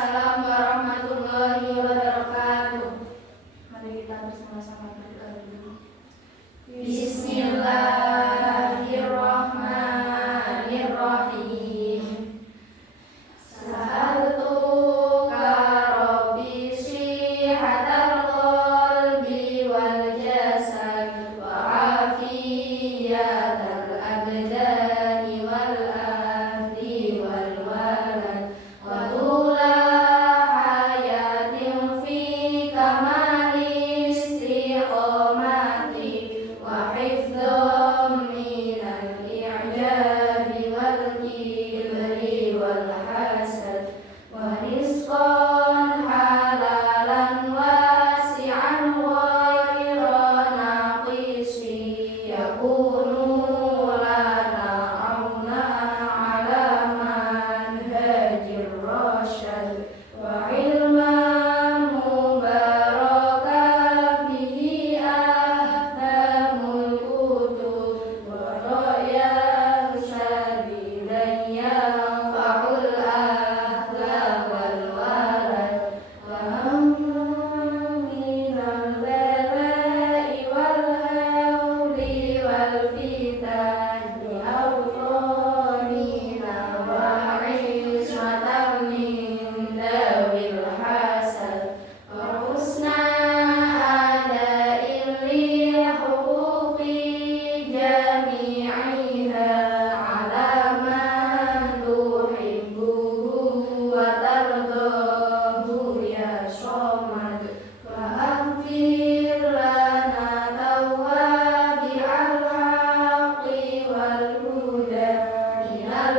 Waalaikumsalam warahmatullahi wabarakatuh. Mari kita bersama-sama berdoa dulu. Bismillahirrahmanirrahim. Sa'altuka Rabbi sihatal qalbi wal jasad wa afiyatal abdani wal ahli wal walad wa tula hayatin fi kamali istiqamati wa hifdham minal i'jabi wal kibri wal hasad wa rizqan halalan wasi'an ghayra naqisi yakunu lana auna ala manhajir rasyad wa ilman mubarakan bihi ahdamul kutub wa ra'yan sadidan yanfa'ul ahla wal walad wa amman minal bala'i wal hawli wal fitani awtanina wa ismatan min dawil hasad wa husna ada'in li huquqi jami'iha ala man tuhibbuhu wa tardahu ya somad wa aghfir lana tawwabi al-haqqi wal huda minal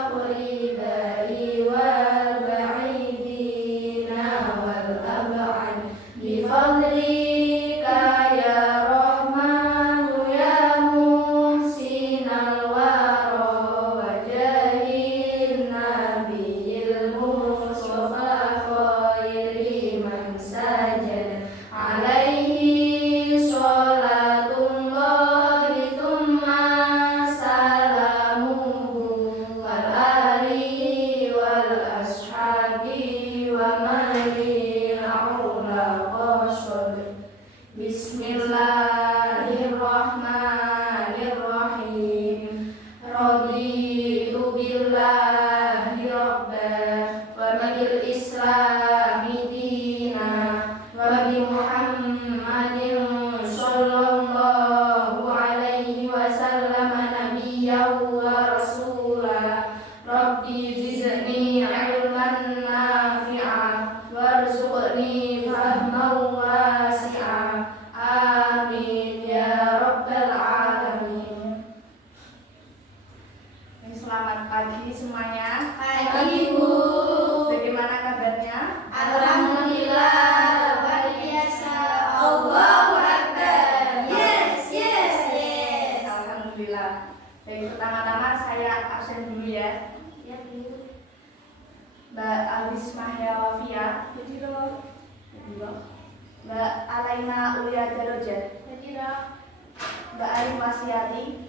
aqribai wal ba'idina wal ab'ad bifadlika ya rahmanu ya muhsinal wara wa jahin nabiyil mustafa khairi man sajad alaihi salatullahi thumma salamuhu wal alihi wal ashabi wa malil aula qasad. Bismillahirrahmanirrahim. Raditu billahi rabba wa bil islami dina wa bi Muhammadin sallallahu alaihi wasallam nabiyyan wa rasula. Rabbi zidni ilman nafi'a warzuqni fahman wasi'a. Amin ya rabbal alamin. Selamat pagi semuanya. Pagi, Bu. Bagaimana kabarnya? Alhamdulillah, luar biasa. Allahu Akbar. Yes, yes, yes. Alhamdulillah. Baik, pertama-tama saya absen dulu ya. Ya, Bu. Mbak Alis Mahya Wafia, Mbak Alaina Ulia Daroja, Mbak Arif Masiyati,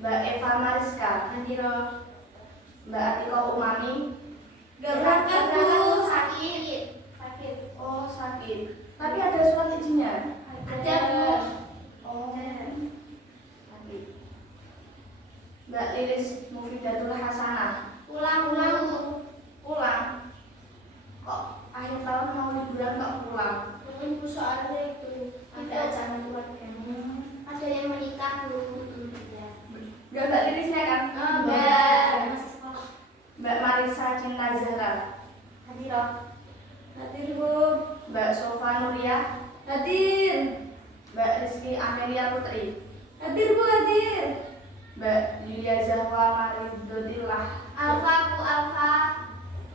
Mbak Eva Mariska, Mbak Atiko Umami. Gak berangkat, Bu. Sakit. Oh, sakit. Tapi ada surat izinnya. Ada, Bu. Oh, sakit. Mbak Lilis Mufidatul Hasanah. Pulang, Bu. Pulang. Kok akhir tahun mau liburan kok pulang? Mungkin Bu soalnya itu ada acara keluarga. Ada yang menikah, Bu. Gak Mbak Lilisnya kan? Mbak. Masih sekolah. Mbak Marisa Cinta Zahra. Hadir, Bu. Mbak Sofa Nuria. Hadir. Mbak Rizky Amelia Putri. Hadir, Bu. Hadir. Mbak Yulia Zahwa Maridotillah Alfa, Bu. Alfa.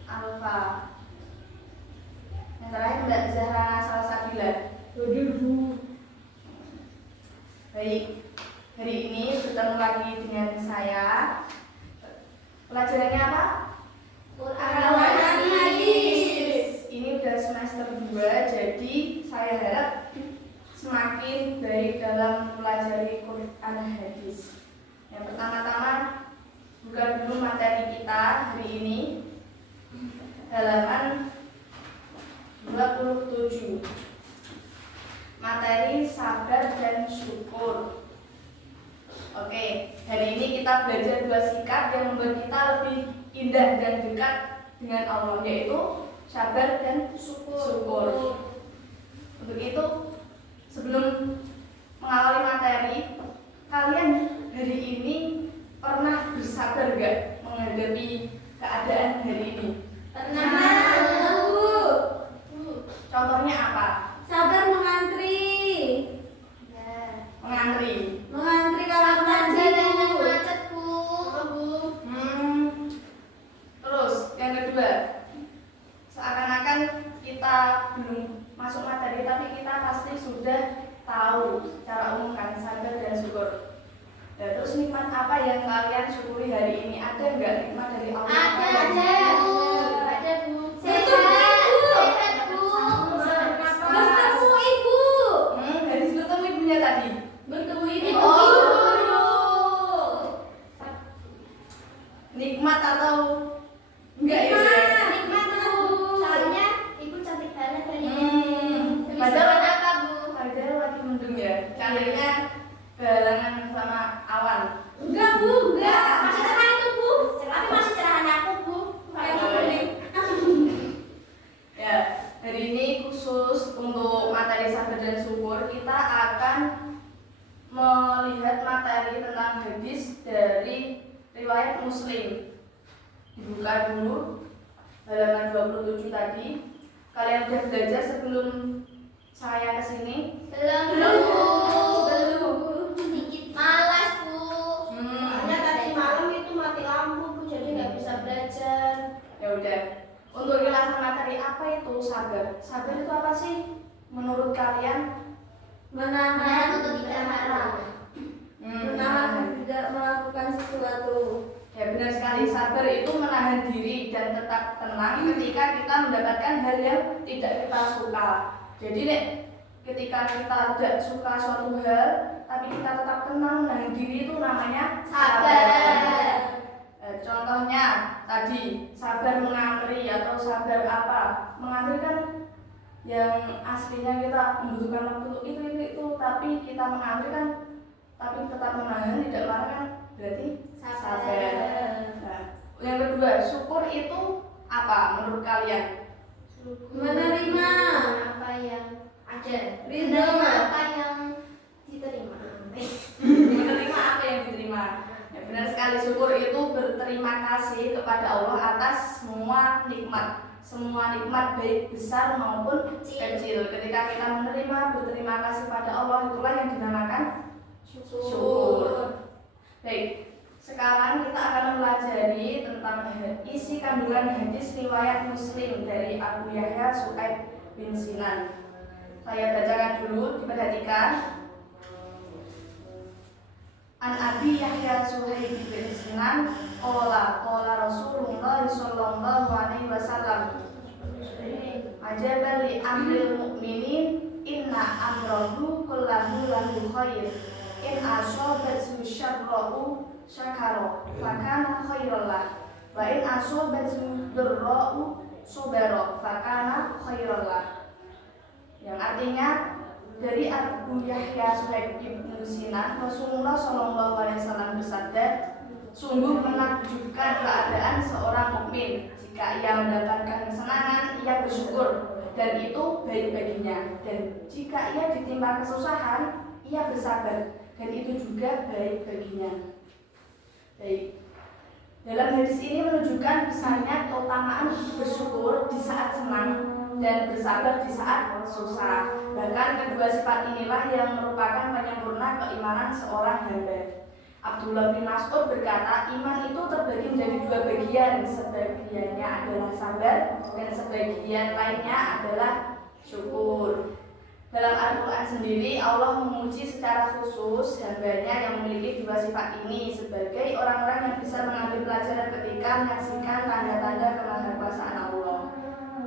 Alfa. Yang terakhir Mbak Zahrana Salsabila. Hadir, Bu. Baik, hari ini bertemu lagi dengan saya. Pelajarannya apa? Quran hadis. Ini udah semester 2, jadi saya harap semakin baik dalam mempelajari Quran hadis. Yang pertama-tama buka dulu materi kita hari ini. halaman 27. Materi sabar dan syukur. Oke, hari ini kita belajar dua sikap yang membuat kita lebih indah dan dekat dengan Allah, yaitu sabar dan syukur. Untuk itu, sebelum mengawali materi, kalian hari ini pernah bersabar gak menghadapi keadaan hari ini? Pernah. Contohnya apa? Sabar mengantri. Mengantri kalau Macet, Bu. Terus yang kedua, seakan-akan kita belum masuk materi tapi kita pasti sudah tahu secara umum kan sabar dan syukur. Dan terus nikmat apa yang kalian syukuri hari ini? Ada nggak nikmat dari Allah? Ada, Bu. Sehat, Bu. Bertemu ibu. Dari situ ketemu ibunya tadi. Bertemu ibu. Nikmat atau enggak ya? Nikmat, Bu. Soalnya Ibu cantik banget hari ini. Padahal apa, Bu? Padahal lagi mendung ya. Cantiknya kehalangan sama awan. Enggak, Bu, enggak. Masih cerah itu, Bu. Tapi masih cerahan aku, Bu. Kayak kuning. Ya, hari ini khusus untuk materi sabar dan syukur kita akan melihat materi tentang hadis dari riwayat Muslim. Dibuka dulu halaman 27 tadi. Kalian sudah belajar sebelum saya kesini? Belum, Bu. Sedikit malas, Bu. Soalnya tadi malam itu mati lampu, Bu, jadi nggak bisa belajar. Ya udah. Untuk ulasan materi, apa itu sabar? Sabar itu apa sih menurut kalian? Menahan untuk tidak marah. Menahan tidak melakukan sesuatu. Ya benar sekali, sabar itu menahan diri dan tetap tenang ketika kita mendapatkan hal yang tidak kita suka. Jadi nek ketika kita tidak suka suatu hal tapi kita tetap tenang menahan diri itu namanya Sabar. Contohnya tadi sabar mengantri atau sabar apa? Mengantri kan yang aslinya kita membutuhkan waktu itu tapi kita mengantri kan tapi tetap menahan tidak marah kan berarti sabar. Nah, yang kedua, syukur itu apa menurut kalian? Menerima apa yang ada. Ridho. Menerima apa yang diterima. Menerima apa yang diterima. Ya, benar sekali, syukur itu berterima kasih kepada Allah atas semua nikmat baik besar maupun kecil. Ketika kita menerima berterima kasih pada Allah, itulah yang dinamakan syukur. Baik, sekarang kita akan mempelajari tentang isi kandungan hadis riwayat Muslim dari Abu Yahya Su'aib bin Sinan. Saya bacakan dulu, diperhatikan. An Abi Yahya Suhaib bin Sinan qala Rasulullah sallallahu alaihi wasallam ajaban li amril mu'minin inna amrahu kullahu lahu khair in asabathu syarra'u syakara fakana khairan lah wa in asabathu dharra'u sabara fakana khairan lah, yang artinya dari Abu Yahya Suhaib bin Sinan, Rasulullah SAW bersabda, sungguh menakjubkan keadaan seorang mukmin. Jika ia mendapatkan kesenangan, ia bersyukur dan itu baik baginya. Dan jika ia ditimpa kesusahan, ia bersabar dan itu juga baik baginya. Baik. Dalam hadis ini menunjukkan besarnya keutamaan bersyukur di saat senang dan bersabar di saat susah. Bahkan kedua sifat inilah yang merupakan penyempurna keimanan seorang hamba. Abdullah bin Mas'ud berkata, iman itu terbagi menjadi dua bagian. Sebagiannya adalah sabar dan sebagian lainnya adalah syukur. Dalam Al-Quran sendiri, Allah memuji secara khusus hambanya yang memiliki dua sifat ini sebagai orang-orang yang bisa mengambil pelajaran ketika menyaksikan tanda-tanda kemahakuasaan Allah.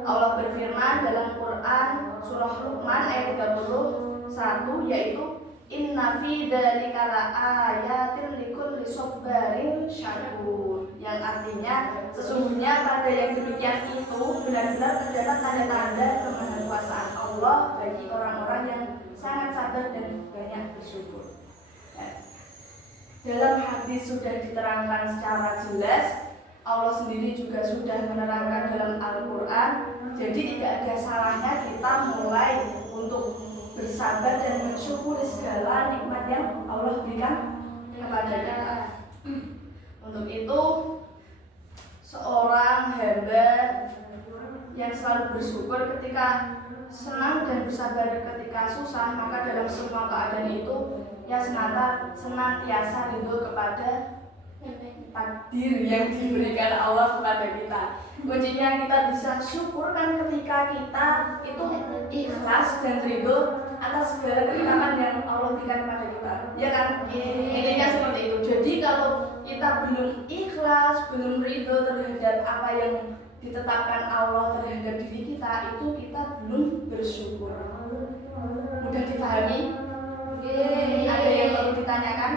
Allah berfirman dalam Quran surah Luqman ayat 31, yaitu inna fi dzalika laayatin likulli sabarin syakur, yang artinya sesungguhnya pada yang demikian itu benar-benar terdapat tanda-tanda kemahakuasaan Allah bagi orang-orang yang sangat sabar dan banyak bersyukur. Dalam hadis sudah diterangkan secara jelas, Allah sendiri juga sudah menerangkan dalam Al-Quran. Jadi tidak ada salahnya kita mulai untuk bersabar dan mensyukuri segala nikmat yang Allah berikan kepada kita. Untuk itu, seorang hamba yang selalu bersyukur ketika senang dan bersabar ketika susah, maka dalam semua keadaan itu ia senantiasa ridho kepada takdir yang diberikan Allah kepada kita. Kuncinya kita bisa syukurkan ketika kita itu ikhlas dan ridho atas segala kenikmatan yang Allah berikan kepada kita, ya kan? Intinya seperti itu. Jadi kalau kita belum ikhlas, belum ridho terhadap apa yang ditetapkan Allah terhadap diri kita, itu kita belum bersyukur. Mudah dipahami? Ada yang perlu ditanyakan?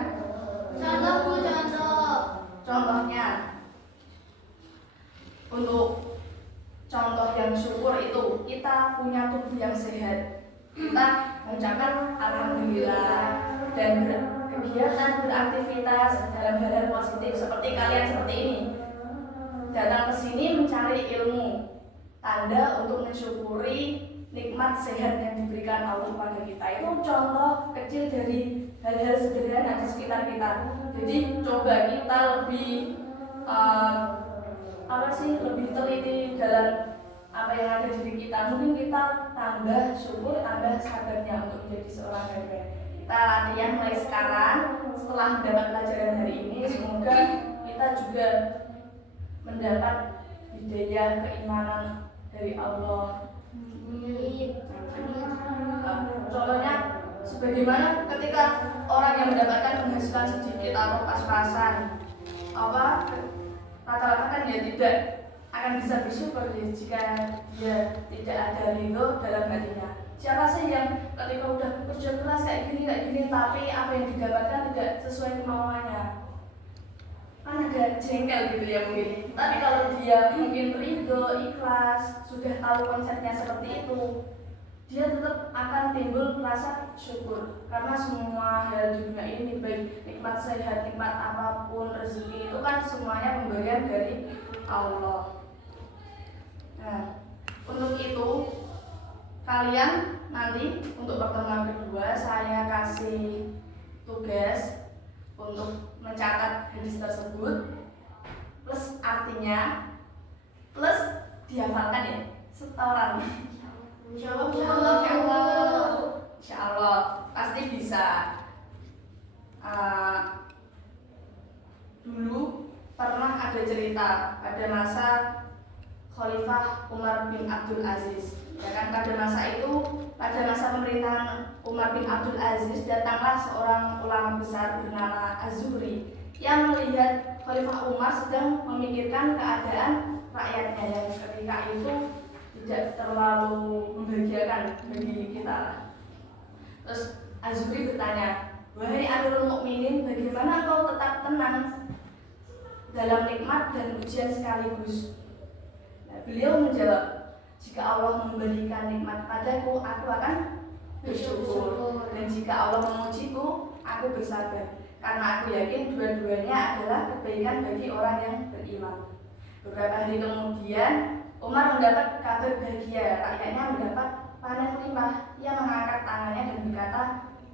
Contohnya, untuk contoh yang syukur itu kita punya tubuh yang sehat, kita mengucapkan alhamdulillah dan berkegiatan beraktivitas dalam hal positif seperti kalian seperti ini, datang ke sini mencari ilmu, tanda untuk mensyukuri nikmat sehat yang diberikan Allah kepada kita. Itu contoh kecil dari hal-hal sederhana di sekitar kita. Jadi coba kita lebih lebih teliti dalam apa yang ada di diri kita. Mungkin kita tambah syukur, tambah sabarnya untuk menjadi seorang hamba. Kita latihan mulai sekarang. Setelah mendapat pelajaran hari ini, semoga kita juga mendapat hidayah keimanan dari Allah. Contohnya sebagaimana ketika orang yang mendapatkan penghasilan sedikit atau pas-pasan, rata-rata kan dia tidak akan bisa bersyukur jika dia tidak ada ridho dalam hatinya. Siapa sih yang ketika udah kerja keras kayak gini tapi apa yang didapatkan tidak sesuai kemauannya? Kan ada jengkel gitu ya mungkin. Tapi kalau dia mungkin ridho, ikhlas, sudah tahu konsepnya seperti itu, dia tetap akan timbul rasa syukur. Karena semua hal di dunia ini, baik nikmat sehat, nikmat apapun, rezeki, itu kan semuanya pemberian dari Allah. Nah, untuk itu kalian nanti untuk pertemuan kedua saya kasih tugas untuk mencatat hadis tersebut plus artinya plus dihafalkan ya setoran. Insya Allah pasti bisa. Dulu pernah ada cerita pada masa Khalifah Umar bin Abdul Aziz, ya kan? Pada masa pemerintahan Umar bin Abdul Aziz, datanglah seorang ulama besar bernama Az-Zuhri yang melihat Khalifah Umar sedang memikirkan keadaan rakyatnya yang ketika itu tidak terlalu membahagiakan bagi kita. Terus Az-Zuhri bertanya, "Wahai Amirul Mukminin, bagaimana kau tetap tenang dalam nikmat dan ujian sekaligus?" Beliau menjawab, "Jika Allah memberikan nikmat padaku, aku akan bersyukur. Dan jika Allah mengujiku, aku bersabar. Karena aku yakin dua-duanya adalah kebaikan bagi orang yang beriman." Beberapa hari kemudian, Umar mendapat kabar bahagia, rakyatnya mendapat panen limpah. Ia mengangkat tangannya dan berkata,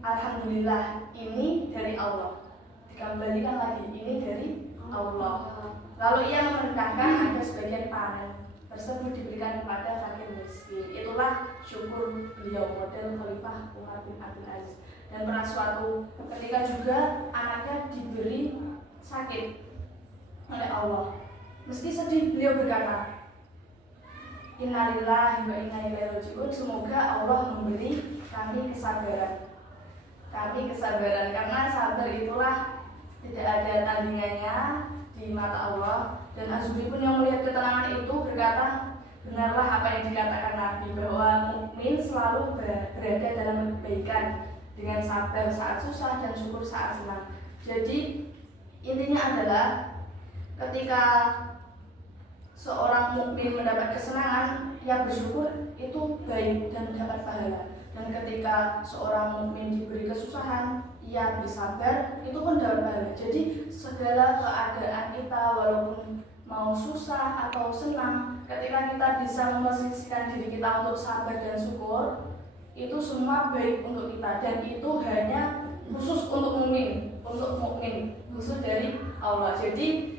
"Alhamdulillah, ini dari Allah." Dikembalikan lagi, "Ini dari Allah." Lalu ia memerintahkan ada sebagian panen tersebut diberikan kepada fakir miskin. Itulah syukur beliau, model Khalifah Umar bin Abdul Aziz. Dan pernah suatu ketika juga anaknya diberi sakit oleh Allah. Meski sedih, beliau berkata, "Innalillahi wa inna ilaihi raji'un." Semoga Allah memberi kami kesabaran. Karena sabar itulah tidak ada tandingannya di mata Allah. Dan Az-Zuhri pun yang melihat ketenangan itu berkata, benarlah apa yang dikatakan Nabi, bahwa mukmin selalu berada dalam kebaikan dengan sabar saat susah dan syukur saat senang. Jadi intinya adalah ketika seorang mukmin mendapat kesenangan, yang bersyukur itu baik dan mendapat pahala. Dan ketika seorang mukmin diberi kesusahan, ia bersabar, itu pun dapat pahala. Jadi segala keadaan kita, walaupun mau susah atau senang, ketika kita bisa memposisikan diri kita untuk sabar dan syukur, itu semua baik untuk kita. Dan itu hanya khusus untuk mukmin, khusus dari Allah. Jadi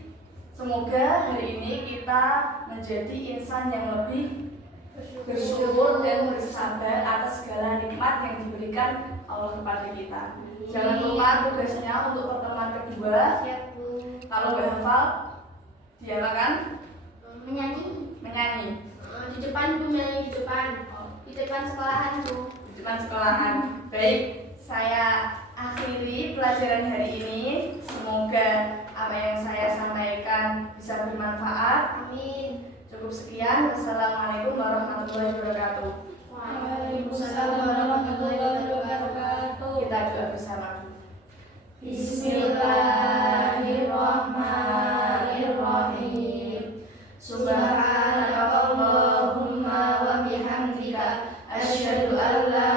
semoga hari ini kita menjadi insan yang lebih bersyukur dan bersabar atas segala nikmat yang diberikan Allah kepada kita. Jangan lupa tugasnya untuk pertemuan kedua. Siap, Bu. Kalau nggak hafal, diapakan? Menyanyi. Di depan Bu, menyanyi di depan. Di depan sekolahan Bu. Di depan sekolahan. Baik, saya akhiri pelajaran hari ini. Semoga apa yang saya sampaikan bisa bermanfaat. Amin. Cukup sekian. Wassalamualaikum warahmatullahi wabarakatuh. Waalaikumsalam warahmatullahi wabarakatuh. Kita doa bersama. Bismillahirrahmanirrahim. Subhanakallahumma wa bihamdika asyhadu an la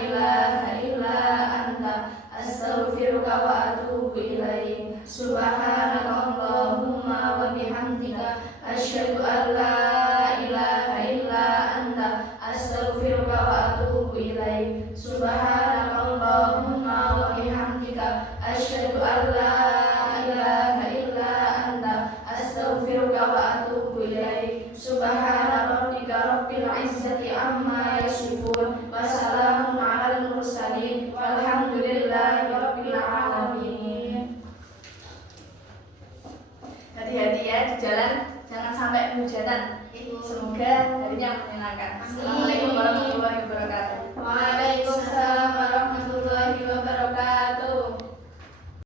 ilaha illa anta astaghfiruka wa atubu ilaik. Subhanakallahumma wa bihamdika asyhadu an la ilaha illa anta astaghfiruka wa atubu ilaik. Subhanakallahumma wa bihamdika asyhadu an la ilaha illa anta astaghfiruka wa atubu ilaik. Subhana rabbika rabbil izzati amma yasifun wa salamun alal mursalin walhamdulillahi rabbil alamin. Hati-hati ya di jalan, jangan sampai kehujanan. Semoga harinya menyenangkan. Assalamualaikum warahmatullahi wabarakatuh.